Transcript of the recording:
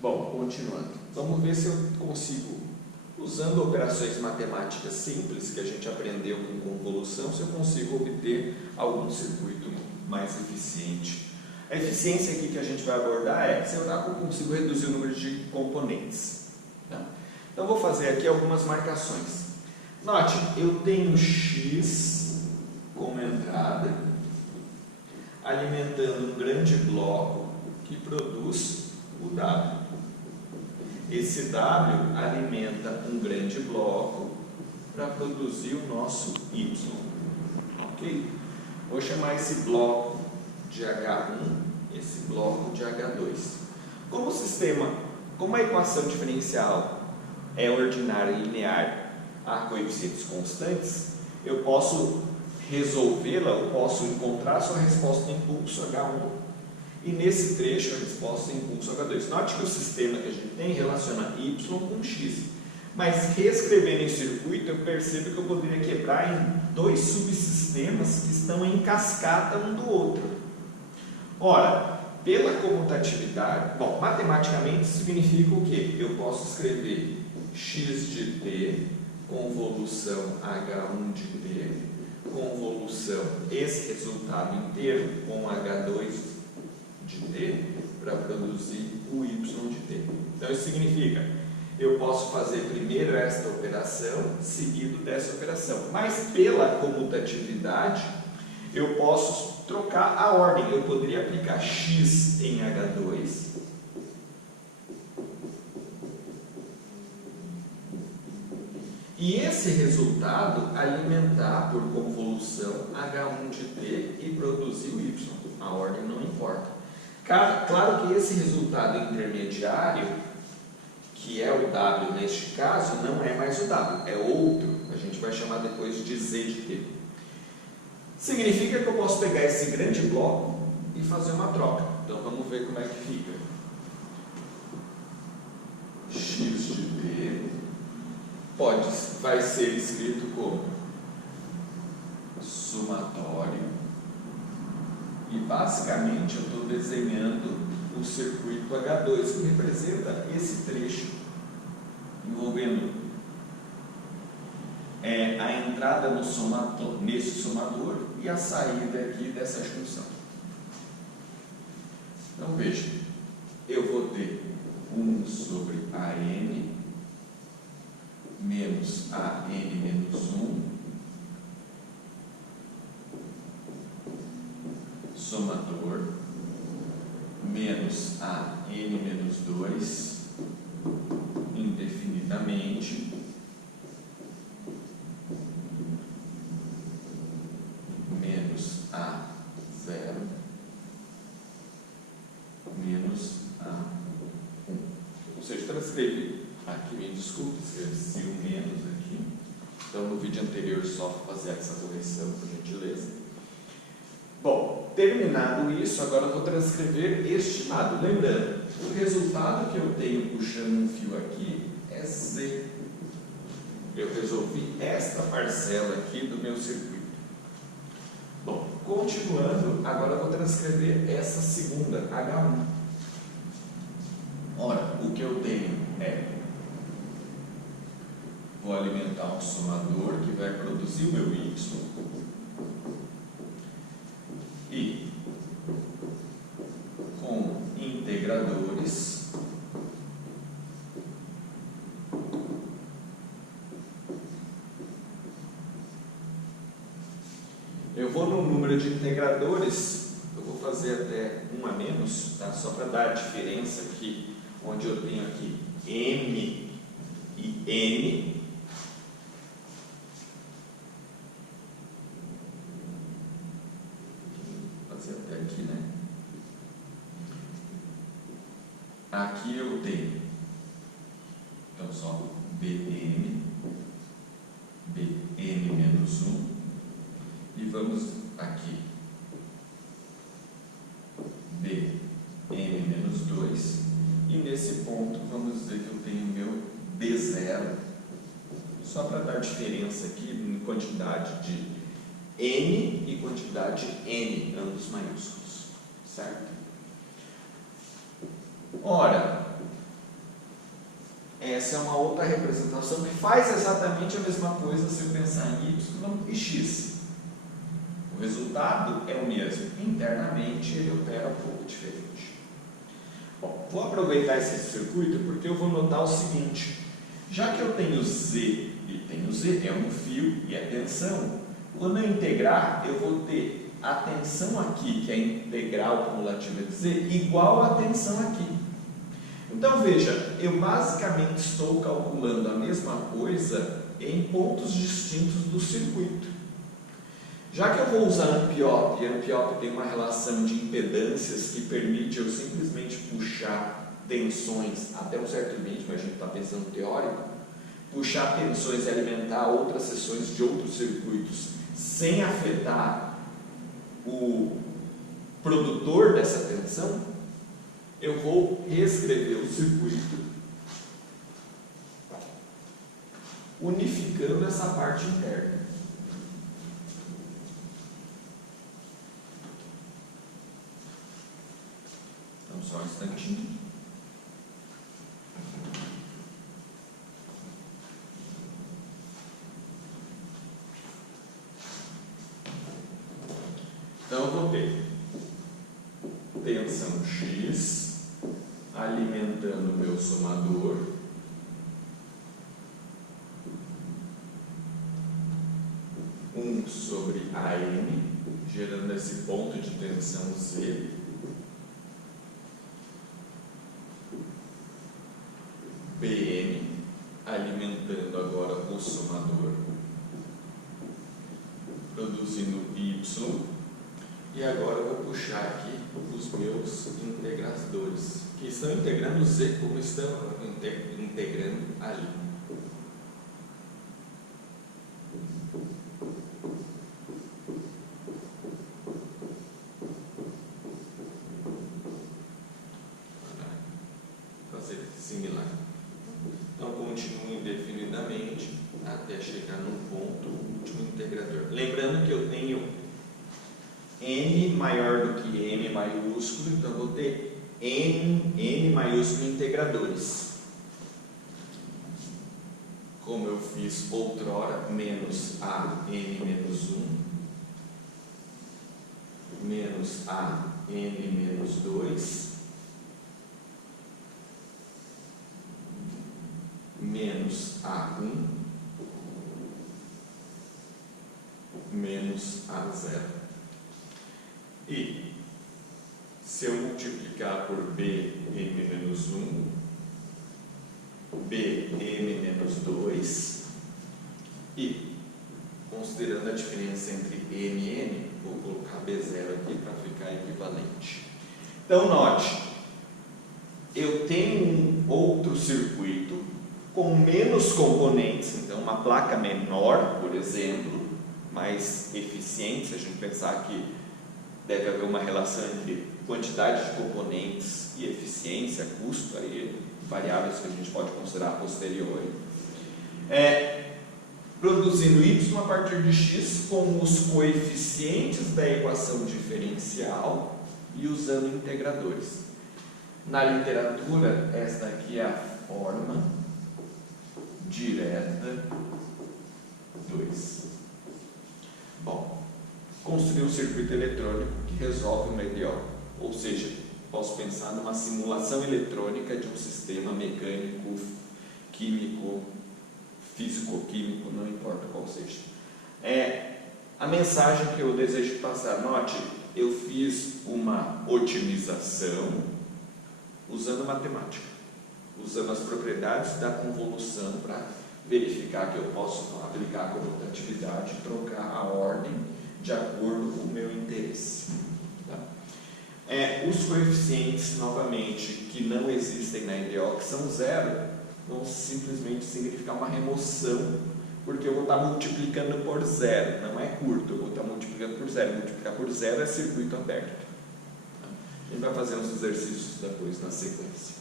Bom, continuando. Vamos ver se eu consigo, usando operações matemáticas simples que a gente aprendeu com convolução, se eu consigo obter algum circuito mais eficiente. A eficiência aqui que a gente vai abordar é se eu consigo reduzir o número de componentes. Tá? Então, vou fazer aqui algumas marcações. Note, eu tenho X como entrada, alimentando um grande bloco que produz o W. Esse W alimenta um grande bloco para produzir o nosso Y. Ok? Vou chamar esse bloco de H1, esse bloco de H2. Como a equação diferencial é ordinária e linear a coeficientes constantes, eu posso resolvê-la, eu posso encontrar a sua resposta de impulso H1 e nesse trecho a resposta de impulso H2. Note que o sistema que a gente tem relaciona Y com X, mas reescrevendo em circuito eu percebo que eu poderia quebrar em dois subsistemas que estão em cascata um do outro. Ora, pela comutatividade, bom, matematicamente significa o quê? Eu posso escrever X de T, convolução H1 de T, convolução esse resultado inteiro com H2 de T para produzir o Y de T. Então isso significa, eu posso fazer primeiro esta operação, seguido dessa operação. Mas pela comutatividade, eu posso trocar a ordem. Eu poderia aplicar X em H2 e esse resultado alimentar por convolução H1 de T e produzir o Y. A ordem não importa. Claro que esse resultado intermediário, que é o W neste caso, não é mais o W, é outro. A gente vai chamar depois de Z de T. Significa que eu posso pegar esse grande bloco e fazer uma troca. Então vamos ver como é que fica. X de T vai ser escrito como somatório. E basicamente eu estou desenhando o circuito H2 que representa esse trecho envolvendo a entrada no somatório, nesse somador e a saída aqui dessa junção. Então veja, eu vou ter 1 sobre AN menos AN menos 1 somador menos AN menos 2 indefinidamente menos A0 menos A1. Ou seja, transcrevi aqui, me desculpe, escrevi o menos aqui. Então no vídeo anterior só fazer essa correção, por gentileza. Bom, terminado isso, agora eu vou transcrever este lado. Lembrando, o resultado que eu tenho puxando um fio aqui é Z. Eu resolvi esta parcela aqui do meu circuito. Bom, continuando, agora eu vou transcrever essa segunda, H1. Ora, o que eu tenho vou alimentar um somador que vai produzir o meu Y. E com integradores eu vou no número de integradores, eu vou fazer até 1 a menos, tá? Só para dar a diferença aqui, onde eu tenho aqui M e N. Até aqui, né? Aqui eu tenho, então só BN menos 1 e vamos aqui BN menos 2 e nesse ponto vamos dizer que eu tenho meu B0, só para dar diferença aqui em quantidade de N e quantidade N, ambos maiúsculos, certo? Ora, essa é uma outra representação que faz exatamente a mesma coisa se eu pensar em y e x. O resultado é o mesmo, internamente ele opera um pouco diferente. Bom, vou aproveitar esse circuito porque eu vou notar o seguinte: já que eu tenho Z e tenho Z, é um fio e é tensão, quando eu integrar, eu vou ter a tensão aqui, que é a integral cumulativa de Z, igual à tensão aqui. Então veja, eu basicamente estou calculando a mesma coisa em pontos distintos do circuito. Já que eu vou usar Ampiop, e Ampiop tem uma relação de impedâncias que permite eu simplesmente puxar tensões até um certo limite, mas a gente está pensando teórico, puxar tensões e alimentar outras seções de outros circuitos sem afetar o produtor dessa tensão, eu vou reescrever o circuito unificando essa parte interna. Então, só um instantinho. Então, eu vou ter tensão X alimentando o meu somador, sobre AM, gerando esse ponto de tensão Z, BM, alimentando agora o somador, produzindo Y, e agora eu vou puxar aqui os meus integradores, que estão integrando Z como estão integrando ali. Similar. Então, continuo indefinidamente até chegar num ponto, último integrador. Lembrando que eu tenho N maior do que M maiúsculo, então vou ter N maiúsculo integradores. Como eu fiz outrora, menos a N menos 1, menos a N menos 2, menos A1, menos A0. E se eu multiplicar por Bm menos 1, Bm menos 2, e considerando a diferença entre M e N, vou colocar B0 aqui para ficar equivalente. Então note, eu tenho um outro circuito com menos componentes, então uma placa menor, por exemplo, mais eficiente, se a gente pensar que deve haver uma relação entre quantidade de componentes e eficiência, custo, aí variáveis que a gente pode considerar a posteriori, produzindo y a partir de x com os coeficientes da equação diferencial e usando integradores. Na literatura, esta aqui é a forma direta 2. Bom, construir um circuito eletrônico que resolve uma EDO, ou seja, posso pensar numa simulação eletrônica de um sistema mecânico, químico, físico-químico, não importa qual seja. A mensagem que eu desejo passar, note, eu fiz uma otimização usando matemática, usando as propriedades da convolução para verificar que eu posso aplicar a comutatividade e trocar a ordem de acordo com o meu interesse. Tá? Os coeficientes, novamente, que não existem na EDO, que são zero, vão simplesmente significar uma remoção, porque eu vou estar multiplicando por zero, não é curto, eu vou estar multiplicando por zero. Multiplicar por zero é circuito aberto. Tá? A gente vai fazer uns exercícios depois na sequência.